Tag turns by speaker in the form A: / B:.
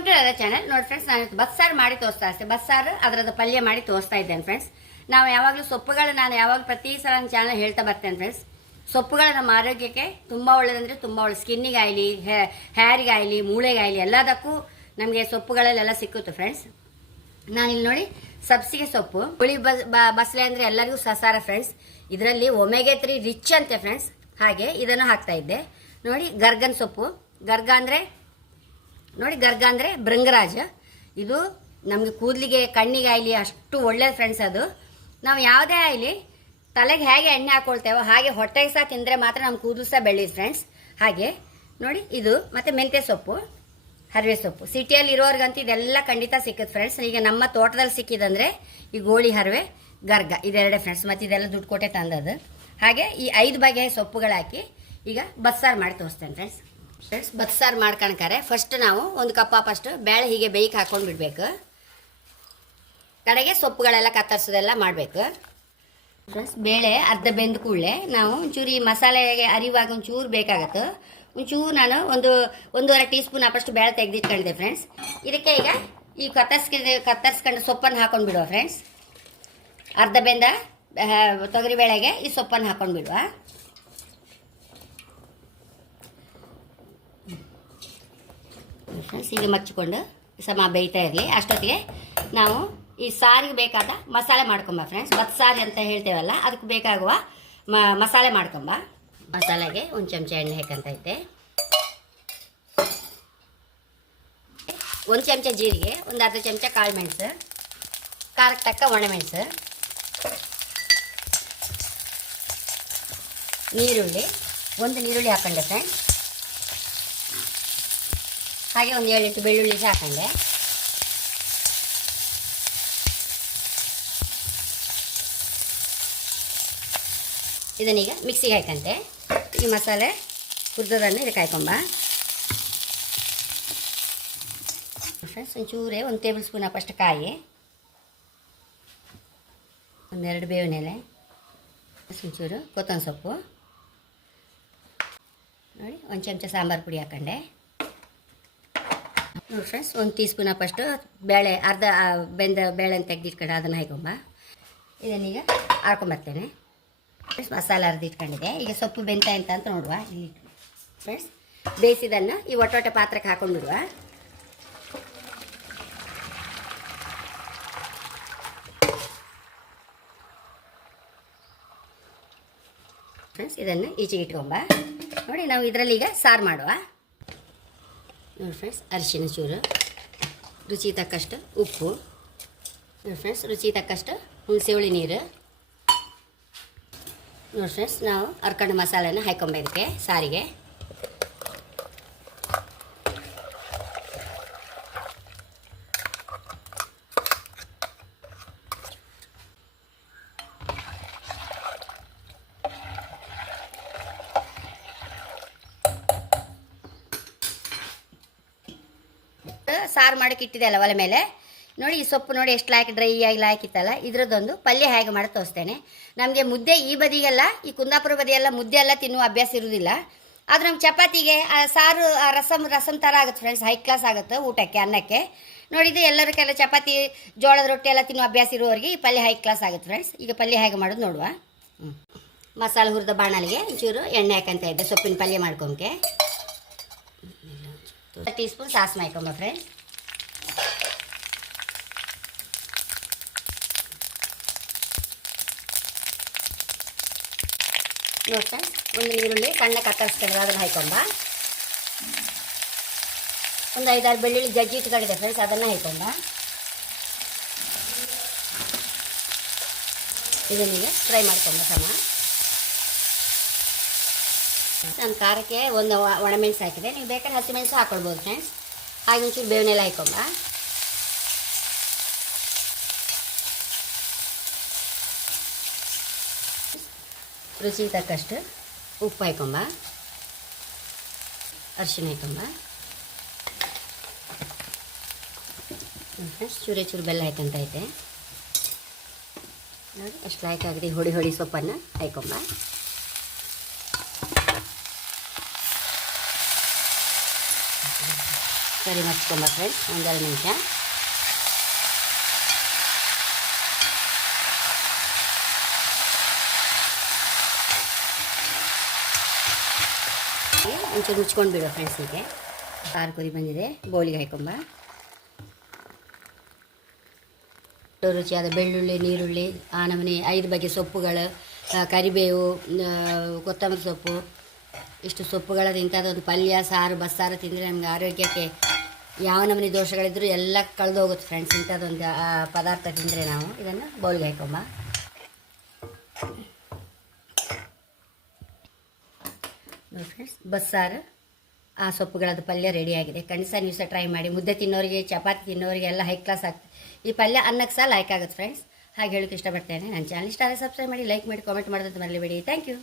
A: Welcome to other channel ನೋಡಿ friends ನಾನು ಬಸ್ಸಾರು ಮಾಡಿ ತೋರಿಸ್ತಾ ಇರ್ತೀನಿ. ಬಸ್ಸಾರು ಅದರದ ಪಲ್ಯ ಮಾಡಿ ತೋರಿಸ್ತಾ ಇದ್ದೇನೆ ಫ್ರೆಂಡ್ಸ್ ನಾವು ಯಾವಾಗಲೂ ಸೊಪ್ಪುಗಳು ನಾನು ಯಾವಾಗ ಪ್ರತಿ ಸಲ ನನ್ನ ಚಾನಲ್ ಹೇಳ್ತಾ ಬರ್ತೇನೆ ಫ್ರೆಂಡ್ಸ್ ಸೊಪ್ಪುಗಳು ನಮ್ಮ ಆರೋಗ್ಯಕ್ಕೆ ತುಂಬ ಒಳ್ಳೆಯದಂದರೆ ತುಂಬ ಒಳ್ಳೆ ಸ್ಕಿನ್ನಿಗಾಗಲಿ ಹೇರಿಗಾಗಲಿ ಮೂಳೆಗಾಗಲಿ ಎಲ್ಲದಕ್ಕೂ ನಮಗೆ ಸೊಪ್ಪುಗಳಲ್ಲೆಲ್ಲ ಸಿಕ್ಕುತ್ತೆ ಫ್ರೆಂಡ್ಸ್ ನಾನಿಲ್ಲಿ ನೋಡಿ ಸಬ್ಸಿಗೆ ಸೊಪ್ಪು. ಹುಳಿ ಬಸಳೆ ಅಂದರೆ ಎಲ್ಲರಿಗೂ ಸಸಾರ ಫ್ರೆಂಡ್ಸ್ ಇದರಲ್ಲಿ ಒಮೆಗೆ ತ್ರೀ ರಿಚ್ ಅಂತೆ ಫ್ರೆಂಡ್ಸ್ ಹಾಗೆ ಇದನ್ನು ಹಾಕ್ತಾ ಇದ್ದೆ. ನೋಡಿ ಗರ್ಗನ್ ಸೊಪ್ಪು. ಗರ್ಗ ಅಂದರೆ ನೋಡಿ, ಗರ್ಗ ಅಂದರೆ ಭೃಂಗರಾಜ. ಇದು ನಮಗೆ ಕೂದಲಿಗೆ, ಕಣ್ಣಿಗೆ ಆಗಲಿ ಅಷ್ಟು ಒಳ್ಳೆಯ ಫ್ರೆಂಡ್ಸ್ ಅದು. ನಾವು ಯಾವುದೇ ಆಗಲಿ ತಲೆಗೆ ಹೇಗೆ ಎಣ್ಣೆ ಹಾಕ್ಕೊಳ್ತೇವೋ ಹಾಗೆ ಹೊಟ್ಟೆಗೆ ಸಹ ತಿಂದರೆ ಮಾತ್ರ ನಮ್ಮ ಕೂದಲು ಸಹ ಬೆಳ್ಳಿ ಫ್ರೆಂಡ್ಸ್ ಹಾಗೆ, ನೋಡಿ, ಇದು ಮತ್ತು ಮೆಂತ್ಯ ಸೊಪ್ಪು, ಹರಿವೆ ಸೊಪ್ಪು. ಸಿಟಿಯಲ್ಲಿ ಇರೋರ್ಗಂತೂ ಇದೆಲ್ಲ ಖಂಡಿತ ಸಿಕ್ಕುತ್ತೆ ಫ್ರೆಂಡ್ಸ್ ಈಗ ನಮ್ಮ ತೋಟದಲ್ಲಿ ಸಿಕ್ಕಿದಂದ್ರೆ ಈ ಗೋಳಿ ಹರಿವೆ, ಗರ್ಗ, ಇದೆರಡೇ ಫ್ರೆಂಡ್ಸ್ ಮತ್ತು ಇದೆಲ್ಲ ದುಡ್ಡು ಕೊಟ್ಟೆ ತಂದದು ಹಾಗೆ ಈ ಐದು ಬಗೆಯ ಸೊಪ್ಪುಗಳಾಕಿ ಈಗ ಬಸ್ಸಾರು ಮಾಡಿ ತೋರಿಸ್ತೇನೆ ಫ್ರೆಂಡ್ಸ್ ಬಸ್ಸಾರು ಮಾಡ್ಕೊಳ್ಕಾರೆ ಫಸ್ಟ್ ನಾವು ಒಂದು ಕಪ್ಪ ಫಸ್ಟ್ ಬೇಳೆ ಹೀಗೆ ಬೇಯಿಕ್ ಹಾಕೊಂಡು ಬಿಡಬೇಕು. ಕಡೆಗೆ ಸೊಪ್ಪುಗಳೆಲ್ಲ ಕತ್ತರಿಸೋದೆಲ್ಲ ಮಾಡಬೇಕು. ಫ್ರೆಂಡ್ಸ್ ಬೇಳೆ, ಅರ್ಧ ಬೆಂದ ಕೂಡಲೇ ನಾವು ಒಂಚೂರು ಈ ಮಸಾಲೆಗೆ ಅರಿವಾಗ ಒಂಚೂರು ಬೇಕಾಗುತ್ತೆ. ಒಂಚೂರು ನಾನು ಒಂದು ಒಂದೂವರೆ ಟೀ ಸ್ಪೂನ್ ಅಪ್ಪಷ್ಟು ಬೇಳೆ ತೆಗೆದಿಟ್ಕೊಂಡಿದ್ದೆ ಫ್ರೆಂಡ್ಸ್ ಇದಕ್ಕೆ ಈಗ ಈ ಕತ್ತರಿಸ್ಕೊಂಡು ಕತ್ತರಿಸ್ಕೊಂಡು ಸೊಪ್ಪನ್ನು ಹಾಕೊಂಡು ಬಿಡುವ ಫ್ರೆಂಡ್ಸ್ ಅರ್ಧ ಬೆಂದ ತೊಗರಿ ಬೇಳೆಗೆ ಈ ಸೊಪ್ಪನ್ನು ಹಾಕೊಂಡು ಬಿಡುವ. ಹೀಗೆ ಮಚ್ಚಿಕೊಂಡು ಸಮ ಬೇಯ್ತಾ ಇರಲಿ. ಅಷ್ಟೊತ್ತಿಗೆ ನಾವು ಈ ಸಾರಿಗೆ ಬೇಕಾದ ಮಸಾಲೆ ಮಾಡ್ಕೊಂಬ ಫ್ರೆಂಡ್ಸ್ ಬತ್ಸಾರಿ ಅಂತ ಹೇಳ್ತೇವಲ್ಲ, ಅದಕ್ಕೆ ಬೇಕಾಗುವ ಮಸಾಲೆ ಮಾಡ್ಕೊಂಬ. ಮಸಾಲೆಗೆ ಒಂದು ಚಮಚ ಎಣ್ಣೆ ಹಾಕಂತೈತೆ ಒಂದು ಚಮಚ ಜೀರಿಗೆ, ಒಂದು ಅರ್ಧ ಚಮಚ ಕಾಳು ಮೆಣಸು, ಖಾರಕ್ಕೆ ತಕ್ಕ ಒಣಮೆಣಸು ನೀರುಳ್ಳಿ, ಒಂದು ನೀರುಳ್ಳಿ ಹಾಕೊಂಡೆ ಫ್ರೆಂಡ್ಸ್ ಹಾಗೆ ಒಂದು ಏಳೆಂಟು ಬೆಳ್ಳುಳ್ಳಿ ಹಾಕೊಂಡೆ ಇದನ್ನೀಗ ಮಿಕ್ಸಿಗೆ ಹಾಕಂತೆ ಈ ಮಸಾಲೆ ಹುರಿದದನ್ನು ಇದಕ್ಕೆ ಹಾಕೊಂಬ ಫ್ರೆಂಡ್ಸ್ ಒಂಚೂರೇ ಒಂದು ಟೇಬಲ್ ಸ್ಪೂನ್ ಫಸ್ಟ್ ಕಾಯಿ. ಒಂದೆರಡು ಬೇವಿನ ಎಲೆ ಒಂಚೂರು ಕೊತ್ತಂಬರಿ ಸೊಪ್ಪು. ನೋಡಿ, ಒಂದು ಚಮಚ ಸಾಂಬಾರು ಪುಡಿ ಹಾಕೊಂಡೆ. ನೋಡಿ ಫ್ರೆಂಡ್ಸ್ ಒಂದು ಟೀ ಸ್ಪೂನ್ ಅಪ್ಪಷ್ಟು ಬೇಳೆ, ಅರ್ಧ ಬೆಂದ ಬೆಂದ ಬೇಳೆನ ತೆಗೆದಿಟ್ಕೊಂಡು ಅದನ್ನು ಹಾಕೊಂಬ. ಇದನ್ನೀಗ ಹಾಕೊಂಬರ್ತೇನೆ ಫ್ರೆಂಡ್ಸ್ ಮಸಾಲೆ ಅರ್ಧ ಇಟ್ಕೊಂಡಿದೆ ಈಗ ಸೊಪ್ಪು ಬೆಂತ ಅಂತ ಅಂತ ನೋಡುವ. ಇಲ್ಲಿ ಫ್ರೆಂಡ್ಸ್ ಬೇಯಿಸಿದನ್ನು ಈ ಒಟ್ಟೊಟ್ಟೆ ಪಾತ್ರಕ್ಕೆ ಹಾಕೊಂಡ್ಬಿಡುವ. ಫ್ರೆಂಡ್ಸ್ ಇದನ್ನು ಈಚೆಗೆ ಇಟ್ಕೊಂಬ. ನೋಡಿ, ನಾವು ಇದರಲ್ಲಿ ಈಗ ಸಾರು ಮಾಡುವ. ನೋಡಿ ಫ್ರೆಂಡ್ಸ್ ಅರಿಶಿನ ಚೂರು. ರುಚಿ ತಕ್ಕಷ್ಟು ಉಪ್ಪು. ನೋಡಿ ಫ್ರೆಂಡ್ಸ್ ರುಚಿ ತಕ್ಕಷ್ಟು ಹುಣಸೆ ಹುಳಿ ನೀರು. ನೋಡಿ ಫ್ರೆಂಡ್ಸ್ ನಾವು ಅರ್ಕಂಡು ಮಸಾಲೆನ ಹಾಕೊಂಬೇಕೆ ಸಾರಿಗೆ. ಸಾರು ಮಾಡಕ್ಕೆ ಇಟ್ಟಿದೆ ಅಲ್ಲ ಒಲೆ ಮೇಲೆ. ನೋಡಿ ಈ ಸೊಪ್ಪು ನೋಡಿ ಎಷ್ಟು ಲಾಯ್ಕ್ ಡ್ರೈ ಆಗಿ ಲಾಯ್ಕಿತ್ತಲ್ಲ ಇದ್ರದ್ದೊಂದು ಪಲ್ಯ ಹೇಗೆ ಮಾಡಿ ತೋರಿಸ್ತೇನೆ. ನಮಗೆ ಮುದ್ದೆ ಈ ಬದಿಗೆಲ್ಲ, ಈ ಕುಂದಾಪುರ ಬದಿಯೆಲ್ಲ ಮುದ್ದೆ ಎಲ್ಲ ತಿನ್ನುವ ಅಭ್ಯಾಸ ಇರುವುದಿಲ್ಲ ಆದ್ರೆ ನಮ್ಮ ಚಪಾತಿಗೆ ಸಾರು ರಸಮ್ ರಸಮ್ ಥರ ಆಗುತ್ತೆ ಫ್ರೆಂಡ್ಸ್ ಹೈ ಕ್ಲಾಸ್ ಆಗುತ್ತೆ ಊಟಕ್ಕೆ, ಅನ್ನಕ್ಕೆ. ನೋಡಿದ್ದು ಎಲ್ಲರೂ ಕೆಲ ಚಪಾತಿ, ಜೋಳದ ರೊಟ್ಟಿ ಎಲ್ಲ ತಿನ್ನುವ ಅಭ್ಯಾಸ ಇರುವವರಿಗೆ ಈ ಪಲ್ಯ ಹೈ ಕ್ಲಾಸ್ ಆಗುತ್ತೆ ಫ್ರೆಂಡ್ಸ್ ಈಗ ಪಲ್ಯ ಹೇಗೆ ಮಾಡೋದು ನೋಡುವ. ಮಸಾಲೆ ಹುರಿದ ಬಾಣಲಿಗೆ ಒಂಚೂರು ಎಣ್ಣೆ ಹಾಕಂತ ಇದ್ದೆ, ಸೊಪ್ಪಿನ ಪಲ್ಯ ಮಾಡ್ಕೊಂಕೆ ಟೀ ಸ್ಪೂನ್ ಸಾಸ್ ಹಾಕೊಂಬ ಫ್ರೆಂಡ್ಸ್ ನೋಡಿ ಫ್ರೆಂಡ್ಸ್ ಒಂದು ಈರುಳ್ಳಿ, ಸಣ್ಣ ಕತ್ತರಿಸ್ಕೊಂಡು ಅದನ್ನು ಹಾಕೊಂಬ ಒಂದು ಐದಾರು ಬೆಳ್ಳುಳ್ಳಿ ಜಜ್ಜಿ ಇಟ್ಕೊಂಡಿದೆ ಫ್ರೆಂಡ್ಸ್ ಅದನ್ನು ಹಾಕೊಂಬ ಇದನ್ನೀಗ ಫ್ರೈ ಮಾಡ್ಕೊಂಬ ಸಮ. ನಾನು ಖಾರಕ್ಕೆ ಒಂದು ಒಣಮೆಣಸು ಹಾಕಿದೆ. ನೀವು ಬೇಕಾದ್ರೆ ಹಸಿಮೆಣಸು ಹಾಕೊಳ್ಬೋದು ಫ್ರೆಂಡ್ಸ್ ಹಾಗೆ ಒಂಚೂರು ಬೇವನೆಲ್ಲ ಹಾಕೊಂಬ ರುಚಿ ತಕ್ಕಷ್ಟು ಉಪ್ಪು ಹಾಕೊಂಬ ಅರಿಶಿನ ಹಾಕೊಂಬ ಚೂರೇ ಚೂರೆ ಬೆಲ್ಲ ಹಾಕಂತ ಐತೆ ನೋಡಿ, ಅಷ್ಟು ಲಾಯ್ಕ್ ಆಗಿದೆ ಹೊಡಿ ಹೊಡಿ ಸೊಪ್ಪನ್ನು ಹಾಕೊಂಬ ಸರಿ, ಮರ್ಚ್ಕೊಂಬ ಫ್ರೆಂಡ್ಸ್ ಒಂದೆರಡು ನಿಮಿಷ. ಒಂಚೂರು ಮುಚ್ಕೊಂಡು ಬಿಡು ಫ್ರೆಂಡ್ಸ್ ಹೀಗೆ ಕುರಿ ಬಂದಿದೆ ಬೋಳಿಗೆ ಹಾಕೊಂಬ ರುಚಿಯಾದ ಬೆಳ್ಳುಳ್ಳಿ, ನೀರುಳ್ಳಿ ಆ ನಮೂನೆ ಐದು ಬಗೆ ಸೊಪ್ಪುಗಳು ಕರಿಬೇವು ಕೊತ್ತಂಬರಿ ಸೊಪ್ಪು. ಇಷ್ಟು ಸೊಪ್ಪುಗಳ ಇಂಥದ್ದೊಂದು ಪಲ್ಯ, ಸಾರು, ಬಸ್ಸಾರು ತಿಂದರೆ ನಮ್ಗೆ ಆರೋಗ್ಯಕ್ಕೆ ಯಾವ ನಮೂನೆ ದೋಷಗಳಿದ್ರು ಎಲ್ಲ ಕಳೆದು ಹೋಗುತ್ತೆ ಫ್ರೆಂಡ್ಸ್. ಇಂಥದ್ದೊಂದು ಪದಾರ್ಥ ತಿಂದರೆ ನಾವು ಇದನ್ನು ಬೌಲ್ಗೆ ಹಾಕೊಂಬ ನೋಡಿ ಫ್ರೆಂಡ್ಸ್ ಬಸ್ಸಾರು. ಆ ಸೊಪ್ಪುಗಳದ್ದು ಪಲ್ಯ ರೆಡಿಯಾಗಿದೆ ಖಂಡಿತ ನೀವು ಸಹ ಟ್ರೈ ಮಾಡಿ. ಮುದ್ದೆ ತಿನ್ನೋರಿಗೆ, ಚಪಾತಿ ತಿನ್ನೋರಿಗೆ ಎಲ್ಲ ಹೈ ಕ್ಲಾಸ್ ಆಗ್ತದೆ ಈ ಪಲ್ಯ ಅನ್ನಕ್ಕೆ ಸಹ ಲೈಕ್ ಆಗುತ್ತೆ ಫ್ರೆಂಡ್ಸ್ ಹಾಗೆ ಹೇಳೋಕ್ಕೆ ಇಷ್ಟಪಡ್ತೇನೆ. ನನ್ನ ಚಾನಲ್ ಇಷ್ಟ ಆದರೆ ಸಬ್ಸ್ಕ್ರೈಬ್ ಮಾಡಿ ಲೈಕ್ ಮಾಡಿ ಕಾಮೆಂಟ್ ಮಾಡೋದು ಮರಲಿಬೇಡಿ ಥ್ಯಾಂಕ್ ಯು